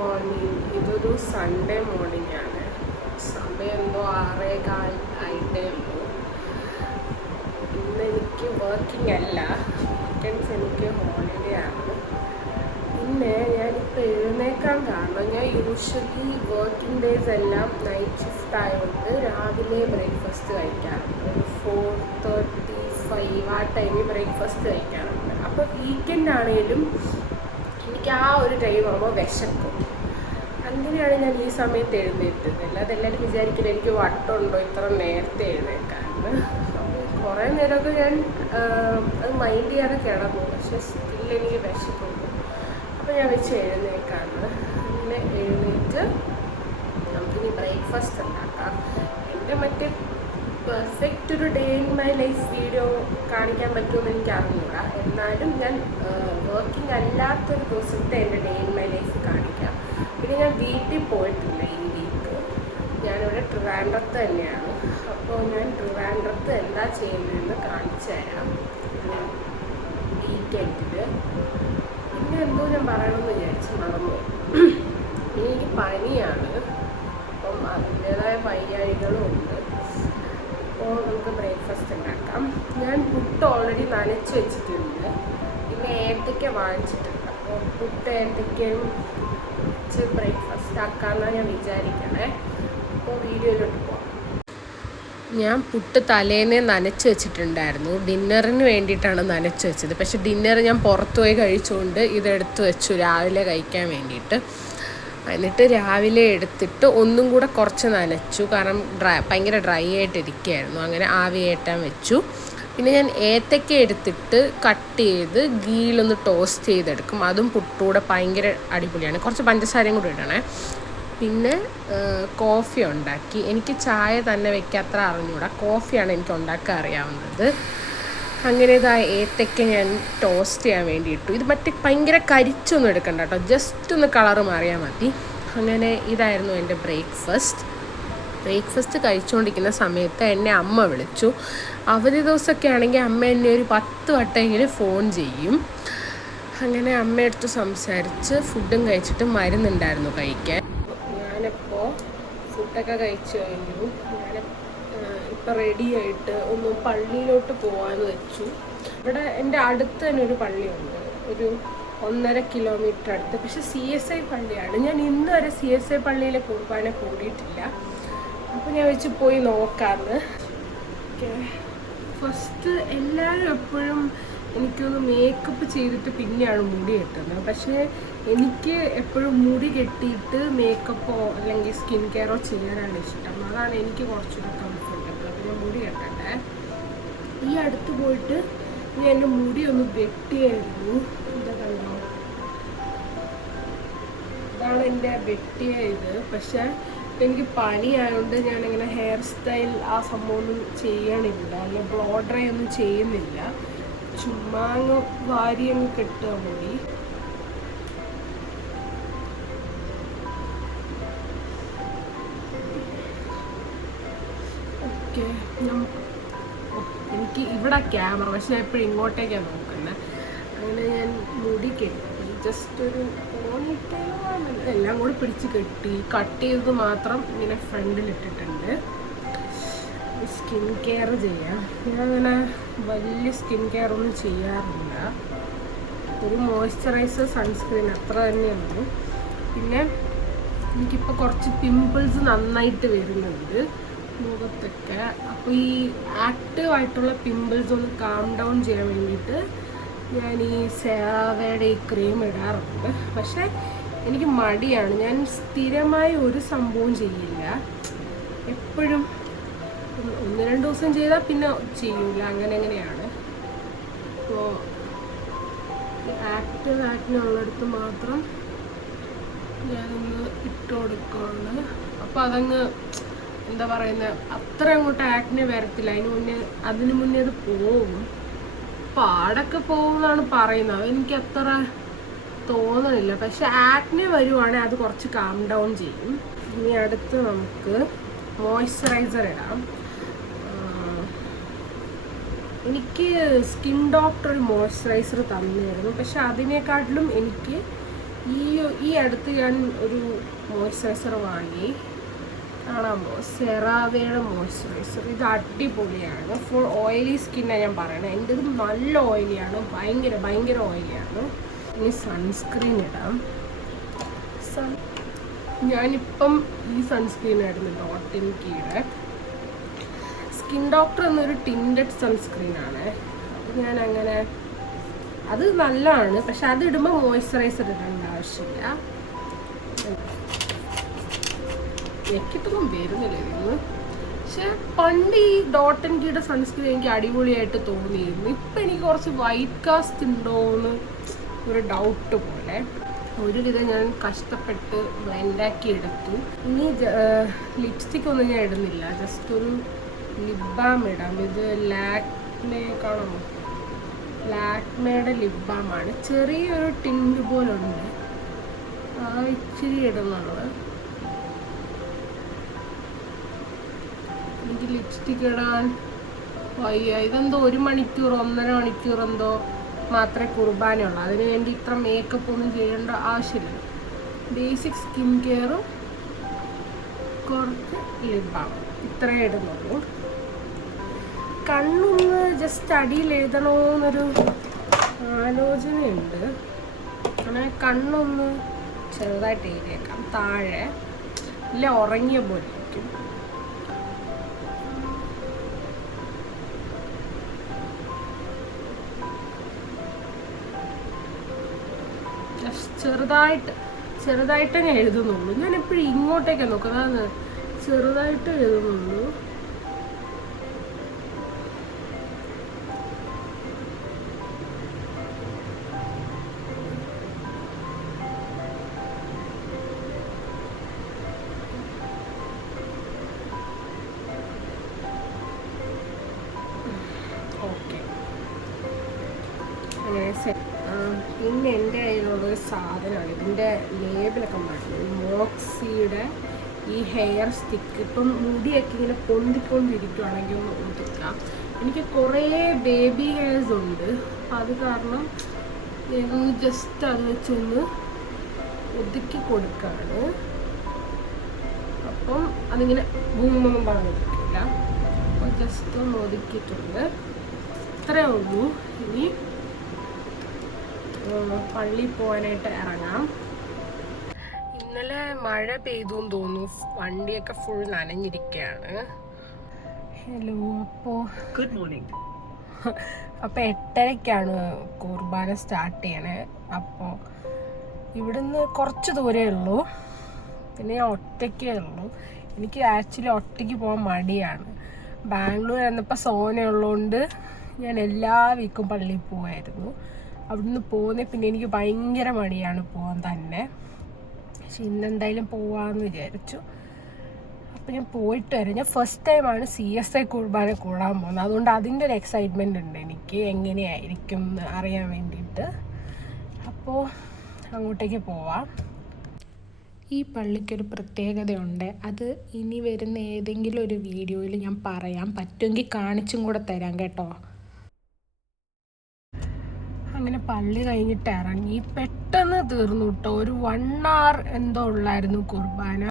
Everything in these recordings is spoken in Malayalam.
മോർണിംഗ്. ഇതൊരു സൺഡേ മോർണിംഗ് ആണ്. സമയം എന്തോ 6:15 ആയിട്ടേ ഉള്ളൂ. ഇന്ന് എനിക്ക് വർക്കിംഗ് അല്ല, വീക്കെൻഡ്സ് എനിക്ക് ഹോളിഡേ ആണ്. പിന്നെ ഞാനിപ്പോൾ എഴുന്നേക്കാൻ കാരണം ഞാൻ യൂഷ്വലി വർക്കിംഗ് ഡേയ്സ് എല്ലാം നൈറ്റ് ഷിഫ്റ്റ് ആയതുകൊണ്ട് രാവിലെ ബ്രേക്ക്ഫാസ്റ്റ് കഴിക്കാറുണ്ട്. ഒരു 4:35 ആ ടൈമിൽ ബ്രേക്ക്ഫാസ്റ്റ് കഴിക്കാറുണ്ട്. അപ്പോൾ വീക്കെൻഡ് ആണെങ്കിലും എനിക്ക് ആ ഒരു ടൈം ആകുമ്പോൾ വിശക്കും. അങ്ങനെയാണ് ഞാൻ ഈ സമയത്ത് എഴുന്നേറ്റത്. അല്ലാതെ എല്ലാവരും വിചാരിക്കില്ല എനിക്ക് വട്ടമുണ്ടോ ഇത്ര നേരത്തെ എഴുന്നേക്കാറുണ്ട്. കുറേ നേരമൊക്കെ ഞാൻ അത് മൈൻഡ് ചെയ്യാതെ കിടന്നു, പക്ഷെ സ്റ്റിൽ എനിക്ക് വിശക്കുന്നു. അപ്പോൾ ഞാൻ വെച്ച് എഴുന്നേക്കാണ്. അങ്ങനെ എഴുന്നേറ്റ് നമുക്കിനി ബ്രേക്ക്ഫാസ്റ്റ് ഉണ്ടാക്കാം. എൻ്റെ മറ്റേ പെർഫെക്റ്റ് ഒരു day in my life video കാണിക്കാൻ പറ്റുമെന്ന് എനിക്ക് അറിഞ്ഞൂടാ. എന്നാലും ഞാൻ വർക്കിംഗ് അല്ലാത്തൊരു ദിവസത്തെ എൻ്റെ ഡേ ഇൻ മൈ ലൈഫ് കാണിക്കാം. പിന്നെ ഞാൻ വീട്ടിൽ പോയിട്ടില്ല ഈ വീക്ക്. ഞാനിവിടെ ട്രിവാൻഡ്രത്ത് തന്നെയാണ്. അപ്പോൾ ഞാൻ ട്രിവാൻഡ്രത്ത് എന്താ ചെയ്യുന്നതെന്ന് കാണിച്ചു തരാം വീക്കെൻഡിൽ. പിന്നെ എന്തോ ഞാൻ പറയണമെന്ന് വിചാരിച്ച് മറന്നുപോയി. എനിക്ക് പനിയാണ്, അപ്പം അതിൻ്റേതായ വയ്യാഴികളും ഉണ്ട്. അപ്പോൾ നമുക്ക് ബ്രേക്ക്ഫാസ്റ്റ് ഉണ്ടാക്കാം. ഞാൻ പുട്ട് ഓൾറെഡി നനച്ച് വെച്ചിട്ടുണ്ട്, പിന്നെ ഏത്തയ്ക്ക വാങ്ങിച്ചിട്ടുണ്ട്. അപ്പോൾ പുട്ട് ഏത്തയ്ക്കയും വെച്ച് ബ്രേക്ക്ഫാസ്റ്റ് ആക്കാമെന്നാണ് ഞാൻ വിചാരിക്കണേ. അപ്പോൾ വീഡിയോയിലോട്ട് പോകാം. ഞാൻ പുട്ട് തലേന്നേ നനച്ച് വെച്ചിട്ടുണ്ടായിരുന്നു. ഡിന്നറിന് വേണ്ടിയിട്ടാണ് നനച്ച് വെച്ചത്. പക്ഷെ ഡിന്നർ ഞാൻ പുറത്തു പോയി കഴിച്ചുകൊണ്ട് ഇതെടുത്ത് വെച്ചു രാവിലെ കഴിക്കാൻ വേണ്ടിയിട്ട്. എന്നിട്ട് രാവിലെ എടുത്തിട്ട് ഒന്നും കൂടെ കുറച്ച് നനച്ചു, കാരണം ഭയങ്കര ഡ്രൈ ആയിട്ടിരിക്കുകയായിരുന്നു. അങ്ങനെ ആവി കയറ്റാൻ വെച്ചു. പിന്നെ ഞാൻ ഏത്തയ്ക്ക എടുത്തിട്ട് കട്ട് ചെയ്ത് ഗീയിലൊന്ന് ടോസ്റ്റ് ചെയ്തെടുക്കും. അതും പുട്ടൂടെ ഭയങ്കര അടിപൊളിയാണ്. കുറച്ച് പഞ്ചസാരയും കൂടി ഇടണേ. പിന്നെ കോഫി ഉണ്ടാക്കി. എനിക്ക് ചായ തന്നെ വെക്കാത്ര അറിഞ്ഞൂടാ, കോഫിയാണ് എനിക്ക് ഉണ്ടാക്കാൻ അറിയാവുന്നത്. അങ്ങനെ ഇതാ ഏത്തയ്ക്ക ഞാൻ ടോസ്റ്റ് ചെയ്യാൻ വേണ്ടി ഇട്ടു. ഇത് മറ്റേ ഭയങ്കര കരിച്ചൊന്നും എടുക്കണ്ട കേട്ടോ, ജസ്റ്റ് ഒന്ന് കളറ് മാറിയാൽ മതി. അങ്ങനെ ഇതായിരുന്നു എൻ്റെ ബ്രേക്ക്ഫാസ്റ്റ് കഴിച്ചുകൊണ്ടിരിക്കുന്ന സമയത്ത് എന്നെ അമ്മ വിളിച്ചു. അവധി ദിവസമൊക്കെ ആണെങ്കിൽ അമ്മ എന്നെ ഒരു 10 വട്ടമെങ്കിലും ഫോൺ ചെയ്യും. അങ്ങനെ അമ്മയെടുത്ത് സംസാരിച്ച് ഫുഡും കഴിച്ചിട്ട് മരുന്നുണ്ടായിരുന്നു കഴിക്കാൻ. ഞാനിപ്പോൾ ഫുഡൊക്കെ കഴിച്ചു കഴിഞ്ഞു. ഇപ്പോൾ റെഡി ആയിട്ട് ഒന്ന് പള്ളിയിലോട്ട് പോകാമെന്ന് വെച്ചു. ഇവിടെ എൻ്റെ അടുത്ത് തന്നെ ഒരു പള്ളിയുണ്ട്, ഒരു 1.5 കിലോമീറ്റർ അടുത്ത്. പക്ഷെ CSI പള്ളിയാണ്. ഞാൻ ഇന്ന് വരെ CSI പള്ളിയിലെ കുർബാന കൂടിയിട്ടില്ല. അപ്പോൾ ഞാൻ വെച്ച് പോയി നോക്കാമെന്ന്. ഫസ്റ്റ് എല്ലാവരും എപ്പോഴും എനിക്കൊന്ന് മേക്കപ്പ് ചെയ്തിട്ട് പിന്നെയാണ് മുടി കെട്ടുന്നത്. പക്ഷേ എനിക്ക് എപ്പോഴും മുടി കെട്ടിയിട്ട് മേക്കപ്പോ അല്ലെങ്കിൽ സ്കിൻ കെയറോ ചെയ്യാനാണ് ഇഷ്ടം. അതാണ് എനിക്ക് കുറച്ചുകൂടി കംഫർട്ടബിൾ. അപ്പോൾ ഞാൻ മുടി കെട്ടട്ടെ. ഈ അടുത്ത് പോയിട്ട് ഞാൻ എൻ്റെ മുടി ഒന്ന് വെട്ടിയായിരുന്നു. ഇതാ കണ്ടോ, ഇതാണ് എൻ്റെ വെട്ടിയ ഇത്. പക്ഷേ എനിക്ക് പനിയായതുകൊണ്ട് ഞാനിങ്ങനെ ഹെയർ സ്റ്റൈൽ ആ സംഭവമൊന്നും ചെയ്യണില്ല, അല്ല ബ്ലോ ഡ്രൈ ഒന്നും ചെയ്യുന്നില്ല. ചുമ്മാ അങ്ങ് വാരി അങ്ങ് കെട്ടുക മുടി. ഓക്കെ, എനിക്ക് ഇവിടെ ക്യാമറ, പക്ഷെ ഞാൻ എപ്പോഴും ഇങ്ങോട്ടേക്കാണ് നോക്കുന്നത്. അങ്ങനെ ഞാൻ മുടി കെട്ടി, ജസ്റ്റ് ഒരു എല്ലാം കൂടി പിടിച്ച് കെട്ടി. കട്ട് ചെയ്തത് മാത്രം ഇങ്ങനെ ഫ്രണ്ടിലിട്ടിട്ടുണ്ട്. സ്കിൻ കെയർ ചെയ്യാം. ഞാനങ്ങനെ വലിയ സ്കിൻ കെയർ ഒന്നും ചെയ്യാറില്ല. ഒരു മോയ്സ്ചറൈസർ, സൺസ്ക്രീൻ, അത്ര തന്നെയുള്ളൂ. പിന്നെ എനിക്കിപ്പോൾ കുറച്ച് പിമ്പിൾസ് നന്നായിട്ട് വരുന്നുണ്ട് മുഖത്തൊക്കെ. അപ്പോൾ ഈ ആക്റ്റീവായിട്ടുള്ള പിമ്പിൾസ് ഒന്ന് കാം ഡൗൺ ചെയ്യാൻ വേണ്ടിയിട്ട് ഞാൻ ഈ സെറാവയുടെ ഈ ക്രീം ഇടാറുണ്ട്. പക്ഷേ എനിക്ക് മടിയാണ്. ഞാൻ സ്ഥിരമായി ഒരു സംഭവം ചെയ്യില്ല. എപ്പോഴും 1-2 ദിവസം ചെയ്താൽ പിന്നെ ചെയ്യൂല, അങ്ങനെയാണ്. അപ്പോൾ ആക്റ്റീവ് ആക്ടിനുള്ളിടത്ത് മാത്രം ഞാനൊന്ന് ഇട്ട് കൊടുക്കുകയാണ്. അപ്പോൾ അതങ്ങ് എന്താ പറയുന്നത്, അത്ര അങ്ങോട്ട് ആക്നെ വരത്തില്ല. അതിന് മുന്നേ അത് പോവും, പാടൊക്കെ പോകുമെന്നാണ് പറയുന്നത്. എനിക്ക് അത്ര തോന്നണില്ല. പക്ഷെ ആക്നെ വരുവാണെങ്കിൽ അത് കുറച്ച് കാം ഡൗൺ ചെയ്യും. ഇനി അടുത്ത് നമുക്ക് മോയ്സ്ചറൈസർ ഇടാം. എനിക്ക് സ്കിൻ ഡോക്ടർ ഒരു മോയ്സ്ചറൈസർ തന്നിരുന്നു. പക്ഷെ അതിനേക്കാട്ടിലും എനിക്ക് ഈ അടുത്ത് ഞാൻ ഒരു മോയ്സ്ചറൈസർ വാങ്ങി, കാണാമോ, സെറാവയുടെ മോയ്സ്ചറൈസർ. ഇത് അടിപൊളിയാണ്. ഫുൾ ഓയിലി സ്കിന്നാണ് ഞാൻ പറയണത്. എൻ്റെ ഇത് നല്ല ഓയിലിയാണ്, ഭയങ്കര ഓയിലിയാണ്. ഇനി സൺസ്ക്രീൻ ഇടാം. ഞാനിപ്പം ഈ സൺസ്ക്രീൻ ആയിരുന്നു ഡോട്ട് & കീയുടെ സ്കിൻ ഡോക്ടർ എന്നൊരു ടിൻറ്റഡ് സൺസ്ക്രീനാണ്. അത് ഞാൻ അങ്ങനെ, അത് നല്ലതാണ്, പക്ഷെ അത് ഇടുമ്പോൾ മോയ്സ്ചറൈസർ ഇടേണ്ട ആവശ്യമില്ല. എനിക്കിട്ടൊന്നും വരുന്നില്ല ഇതിന്ന്. പക്ഷെ പണ്ട് ഈ ഡോട്ട് & കീയുടെ സൺസ്ക്രീൻ എനിക്ക് അടിപൊളിയായിട്ട് തോന്നിയിരുന്നു. ഇപ്പം എനിക്ക് കുറച്ച് വൈറ്റ് കാസ്റ്റ് ഉണ്ടോയെന്ന് ഒരു ഡൗട്ട് പോലെ. ഒരുവിധം ഞാൻ കഷ്ടപ്പെട്ട് ബ്ലെൻഡാക്കി എടുത്തു. ഇനി ലിപ്സ്റ്റിക് ഒന്നും ഞാൻ ഇടുന്നില്ല, ജസ്റ്റ് ഒരു ലിപ് ബാം ഇടാം. ഇത് ലാക്മേ കാണാമോ, ലാക്മേയുടെ ലിപ് ബാമാണ്. ചെറിയൊരു ടിൻറ്റ് പോലുണ്ട്, ഇച്ചിരി ഇടുന്നുള്ളത്. എനിക്ക് ലിപ്സ്റ്റിക് ഇടാൻ വയ്യ. ഇതെന്തോ 1 മണിക്കൂർ 1.5 മണിക്കൂർ എന്തോ മാത്രമേ കുർബാനയുള്ളൂ. അതിന് വേണ്ടി ഇത്ര മേക്കപ്പ് ഒന്നും ചെയ്യേണ്ട ആവശ്യമില്ല. ബേസിക് സ്കിൻ കെയറും കുറച്ച് ലിപ് ബാം ഇത്രേ ഇടുന്നുള്ളൂ. കണ്ണൊന്ന് ജസ്റ്റ് അടിയിൽ എഴുതണമെന്നൊരു ആലോചനയുണ്ട്. അങ്ങനെ കണ്ണൊന്ന് ചെറുതായിട്ട് എഴുതിയേക്കാം താഴെ, ഇല്ല ഉറങ്ങിയ പോലെ ഇരിക്കും. ചെറുതായിട്ട് ഞാൻ എഴുതുന്നുള്ളൂ. ഞാൻ എപ്പോഴും ഇങ്ങോട്ടേക്കാണ് നോക്കുന്നത്, ചെറുതായിട്ട് എഴുതുന്നുള്ളൂ. ഓക്കെ, അങ്ങനെ പിന്നെ എൻ്റെ കയ്യിലുള്ളൊരു സാധനമാണ്, ഇതിൻ്റെ ലേബിലൊക്കെ മാറ്റുന്നത്, മോക്സിയുടെ ഈ ഹെയർ സ്റ്റിക്ക്. ഇപ്പം മുടിയൊക്കെ ഇങ്ങനെ പൊന്തിക്കൊണ്ടിരിക്കുകയാണെങ്കിൽ ഒന്ന് ഒതുക്കാം. എനിക്ക് കുറേ ബേബി ഹെയർസ് ഉണ്ട്, അപ്പം അത് കാരണം ഒന്ന് ജസ്റ്റ് അത് വെച്ചൊന്ന് ഒതുക്കി കൊടുക്കുകയാണ്. അപ്പം അതിങ്ങനെ ഭൂമൊന്നും പറഞ്ഞിരിക്കില്ല. അപ്പോൾ ജസ്റ്റ് ഒന്ന് ഒതുക്കിയിട്ടുണ്ട്. ഇത്രയേ ഉള്ളൂ. ഇനി പള്ളിയിൽ പോകാനായിട്ട് ഇറങ്ങാം. ഇന്നലെ മഴ പെയ്തു എന്ന് തോന്നുന്നു, വണ്ടിയൊക്കെ ഫുൾ നനഞ്ഞിരിക്കുകയാണ്. Hello, good morning. അപ്പോൾ 8:30-ക്കാണ് കുർബാന സ്റ്റാർട്ട് ചെയ്യണേ. അപ്പോൾ ഇവിടുന്ന് കുറച്ച് ദൂരമേ ഉള്ളൂ, പിന്നെ ഞാൻ ഒറ്റയ്ക്കേ ഉള്ളൂ. എനിക്ക് ആക്ച്വലി ഒറ്റയ്ക്ക് പോകാൻ മടിയാണ്. ബാംഗ്ലൂർ എന്നപ്പോൾ സോനയുള്ളതുകൊണ്ട് ഞാൻ എല്ലാ വീക്കും പള്ളിയിൽ പോകുമായിരുന്നു. അവിടുന്ന് പോകുന്നത് പിന്നെ എനിക്ക് ഭയങ്കര മടിയാണ് പോകാൻ തന്നെ. പക്ഷെ ഇന്നെന്തായാലും പോവാമെന്ന് വിചാരിച്ചു. അപ്പം ഞാൻ പോയിട്ട് വരാം. ഞാൻ ഫസ്റ്റ് ടൈമാണ് CSI കുർബാന കൂടാൻ പോകുന്നത്, അതുകൊണ്ട് അതിൻ്റെ ഒരു എക്സൈറ്റ്മെൻ്റ് ഉണ്ട് എനിക്ക്, എങ്ങനെയായിരിക്കും എന്ന് അറിയാൻ വേണ്ടിയിട്ട്. അപ്പോൾ അങ്ങോട്ടേക്ക് പോവാം. ഈ പള്ളിക്കൊരു പ്രത്യേകതയുണ്ട്, അത് ഇനി വരുന്ന ഏതെങ്കിലും ഒരു വീഡിയോയിൽ ഞാൻ പറയാം, പറ്റുമെങ്കിൽ കാണിച്ചും കൂടെ തരാം കേട്ടോ. അങ്ങനെ പള്ളി കഴിഞ്ഞിട്ട് ഇറങ്ങി, പെട്ടെന്ന് തീർന്നു കേട്ടോ. ഒരു 1 hour എന്തോ ഉള്ളായിരുന്നു കുർബാന.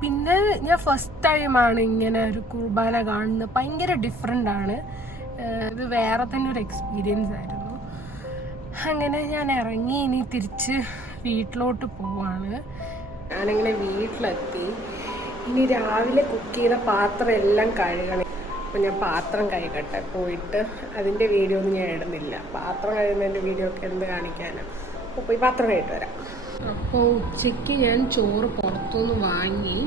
പിന്നെ ഞാൻ ഫസ്റ്റ് ടൈമാണ് ഇങ്ങനെ ഒരു കുർബാന കാണുന്നത്. ഭയങ്കര ഡിഫറെൻ്റ് ആണ്, ഇത് വേറെ തന്നെ ഒരു എക്സ്പീരിയൻസ് ആയിരുന്നു. അങ്ങനെ ഞാൻ ഇറങ്ങി, ഇനി തിരിച്ച് വീട്ടിലോട്ട് പോവാണ്. ഞാനിങ്ങനെ വീട്ടിലെത്തി. ഇനി രാവിലെ കുക്ക് ചെയ്ത പാത്രം എല്ലാം കഴുകണം. അപ്പോൾ ഞാൻ പാത്രം കഴുകട്ടെ പോയിട്ട്. അതിൻ്റെ വീഡിയോ ഒന്നും ഞാൻ ഇടുന്നില്ല, പാത്രം കഴുകുന്നതിൻ്റെ വീഡിയോ ഒക്കെ എന്ത് കാണിക്കാനാണ്. അപ്പോൾ പോയി പാത്രം കഴുകിട്ട് വരാം. അപ്പോൾ ഉച്ചയ്ക്ക് ഞാൻ ചോറ് പുറത്തുനിന്ന് വാങ്ങി,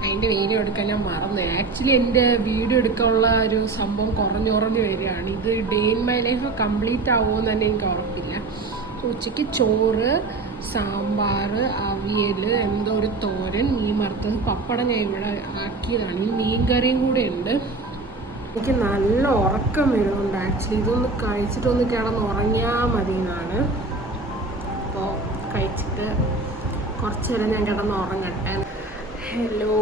അതിൻ്റെ വീഡിയോ എടുക്കാൻ ഞാൻ മറന്നു. ആക്ച്വലി എൻ്റെ വീഡിയോ എടുക്കാനുള്ള ഒരു സംഭവം കുറഞ്ഞു വരികയാണ്. ഇത് day in my life complete ആവുമെന്ന് തന്നെ എനിക്ക് ഉറപ്പില്ല. ഉച്ചയ്ക്ക് ചോറ്, സാമ്പാർ, അവിയൽ, എന്തോ ഒരു തോരൻ, മീൻ വറുത്തത്, പപ്പടം ഞാൻ ഇവിടെ ആക്കിയതാണ്. ഈ മീൻ കറിയും കൂടെ ഉണ്ട്. എനിക്ക് നല്ല ഉറക്കം വരുന്നുണ്ട് ആക്ച്വലി. ഇതൊന്ന് കഴിച്ചിട്ടൊന്ന് കിടന്ന് ഉറങ്ങിയാൽ മതി എന്നാണ്. അപ്പോൾ കഴിച്ചിട്ട് കുറച്ച് നേരം ഞാൻ കിടന്ന് ഉറങ്ങട്ടെ. ഹലോ,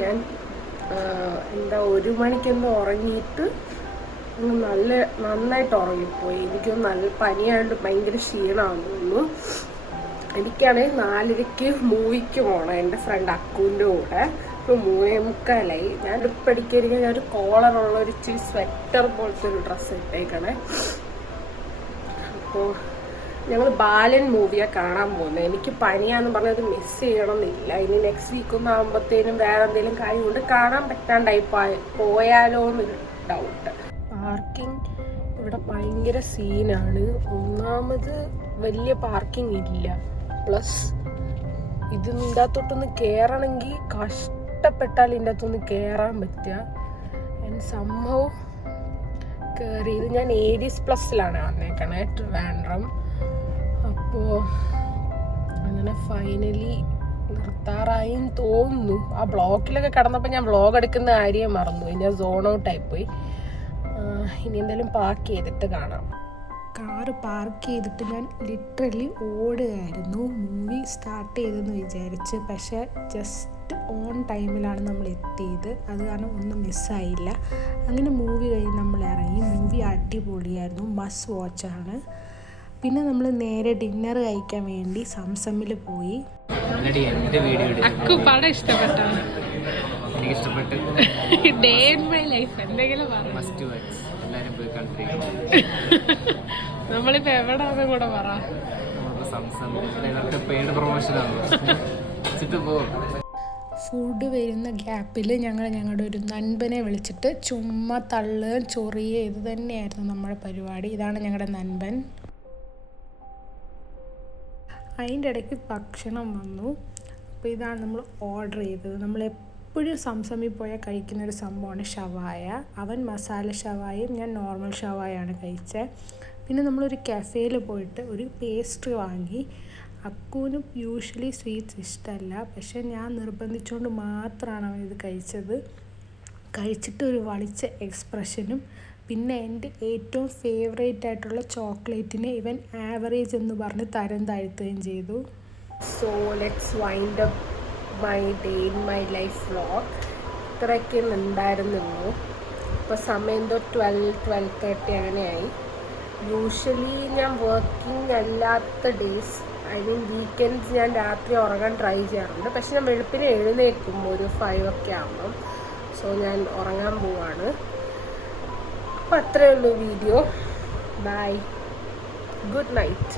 ഞാൻ 1 മണിക്കെന്തോ ഉറങ്ങിയിട്ട് നന്നായിട്ട് ഉറങ്ങിപ്പോയി. എനിക്ക് നല്ല പനിയായതുകൊണ്ട് ഭയങ്കര ക്ഷീണമാണെന്ന് തോന്നുന്നു. എനിക്കാണെങ്കിൽ 4:30 മൂവിക്ക് പോകണം എൻ്റെ ഫ്രണ്ട് അക്കുവിൻ്റെ കൂടെ. ഇപ്പോൾ 3:45. ഞാൻ പഠിക്കാതിരിക്കാൻ ഞാനൊരു കോളറുള്ള ഒരു ഇച്ചിരി സ്വെറ്റർ പോലത്തെ ഒരു ഡ്രസ്സ് ഇട്ടേക്കണേ. അപ്പോൾ ഞങ്ങൾ ബാലൻ മൂവിയാണ് കാണാൻ പോകുന്നത്. എനിക്ക് പനിയാന്ന് പറഞ്ഞത് മിസ് ചെയ്യണമെന്നില്ല. ഇനി നെക്സ്റ്റ് വീക്കൊന്നും ആകുമ്പോഴത്തേനും വേറെ എന്തെങ്കിലും കാര്യം കൊണ്ട് കാണാൻ പറ്റാണ്ടായി പോയാലോ എന്നൊരു ഡൗട്ട്. പാർക്കിംഗ് ഇവിടെ ഭയങ്കര സീനാണ്. ഒന്നാമത് വലിയ പാർക്കിംഗ് ഇല്ല. പ്ലസ് ഇതിൻ്റെ അകത്തോട്ടൊന്ന് കയറണമെങ്കിൽ കഷ്ടപ്പെട്ടാൽ ഇതിൻ്റെ അകത്തൊന്ന് കയറാൻ പറ്റുക. ആൻഡ് സംഭവം കയറിയത് ഞാൻ ADS പ്ലസിലാണ് വന്നേക്കണേ, ട്രിവാൻഡ്രം. അപ്പോൾ അങ്ങനെ ഫൈനലി നിർത്താറായും തോന്നുന്നു. ആ ബ്ലോക്കിലൊക്കെ കിടന്നപ്പോൾ ഞാൻ വ്ളോഗ് എടുക്കുന്ന കാര്യം മറന്നു. ഞാൻ സോൺ ഔട്ടായിപ്പോയി. ഇനി എന്തായാലും പാർക്ക് ചെയ്തിട്ട് കാണാം. കാറ് പാർക്ക് ചെയ്തിട്ട് ഞാൻ ലിറ്ററലി ഓടുകയായിരുന്നു മൂവി സ്റ്റാർട്ട് ചെയ്തെന്ന് വിചാരിച്ച്. പക്ഷേ ജസ്റ്റ് ഓൺ ടൈമിലാണ് നമ്മൾ എത്തിയത്. അത് കാരണം ഒന്നും മിസ്സായില്ല. അങ്ങനെ മൂവി കഴിഞ്ഞ് നമ്മൾ ഇറങ്ങി. മൂവി അടിപൊളിയായിരുന്നു, മസ്റ്റ് വാച്ചാണ്. പിന്നെ നമ്മൾ നേരെ ഡിന്നർ കഴിക്കാൻ വേണ്ടി സംസമിൽ പോയി. പടം ഇഷ്ടപ്പെട്ടോ? ഡേ ഇൻ മൈ ലൈഫ് എന്തെങ്കിലും നമ്മളിപ്പോ എവിടാന്ന് കൂടെ പറ. ഫുഡ് വരുന്ന ഗ്യാപ്പിൽ ഞങ്ങളുടെ ഒരു നൻപനെ വിളിച്ചിട്ട് ചുമ്മാ തള്ളുകയും ചൊറിയുക, ഇത് തന്നെയായിരുന്നു നമ്മുടെ പരിപാടി. ഇതാണ് ഞങ്ങളുടെ നൻപൻ. അതിൻ്റെ ഇടയ്ക്ക് ഭക്ഷണം വന്നു. അപ്പോൾ ഇതാണ് നമ്മൾ ഓർഡർ ചെയ്തത്. നമ്മളെപ്പോഴും സംസമിൽ പോയാൽ കഴിക്കുന്നൊരു സംഭവമാണ് ഷവായ. അവൻ മസാല ഷവായയും ഞാൻ നോർമൽ ഷവായാണ് കഴിച്ചത്. പിന്നെ നമ്മളൊരു കഫേയിൽ പോയിട്ട് ഒരു പേസ്ട്രി വാങ്ങി. അക്കുവിനും യൂഷ്വലി സ്വീറ്റ്സ് ഇഷ്ടമല്ല, പക്ഷേ ഞാൻ നിർബന്ധിച്ചുകൊണ്ട് മാത്രമാണ് അവൻ ഇത് കഴിച്ചത്. കഴിച്ചിട്ട് ഒരു വളിച്ച എക്സ്പ്രഷനും പിന്നെ എൻ്റെ ഏറ്റവും ഫേവറേറ്റ് ആയിട്ടുള്ള ചോക്ലേറ്റിനെ ഇവൻ ആവറേജ് എന്ന് പറഞ്ഞ് തരം താഴ്ത്തുകയും ചെയ്തു. So let's wind up my day in my life vlog. ഇത്രയൊക്കെ ഉണ്ടായിരുന്നുള്ളൂ. ഇപ്പോൾ സമയം എന്തോ 12-12:30 അങ്ങനെയായി. യൂഷ്വലി ഞാൻ വർക്കിംഗ് അല്ലാത്ത ഡേയ്സ്, ഐ മീൻ വീക്കെൻഡ്സ് ഞാൻ രാത്രി ഉറങ്ങാൻ ട്രൈ ചെയ്യാറുണ്ട്. പക്ഷെ ഞാൻ വെളുപ്പിന് എഴുന്നേൽക്കും ഒരു 5 ഒക്കെ ആകുമ്പം. സോ ഞാൻ ഉറങ്ങാൻ പോവാണ്. അപ്പോൾ അത്രയേ ഉള്ളൂ വീഡിയോ. By, good night.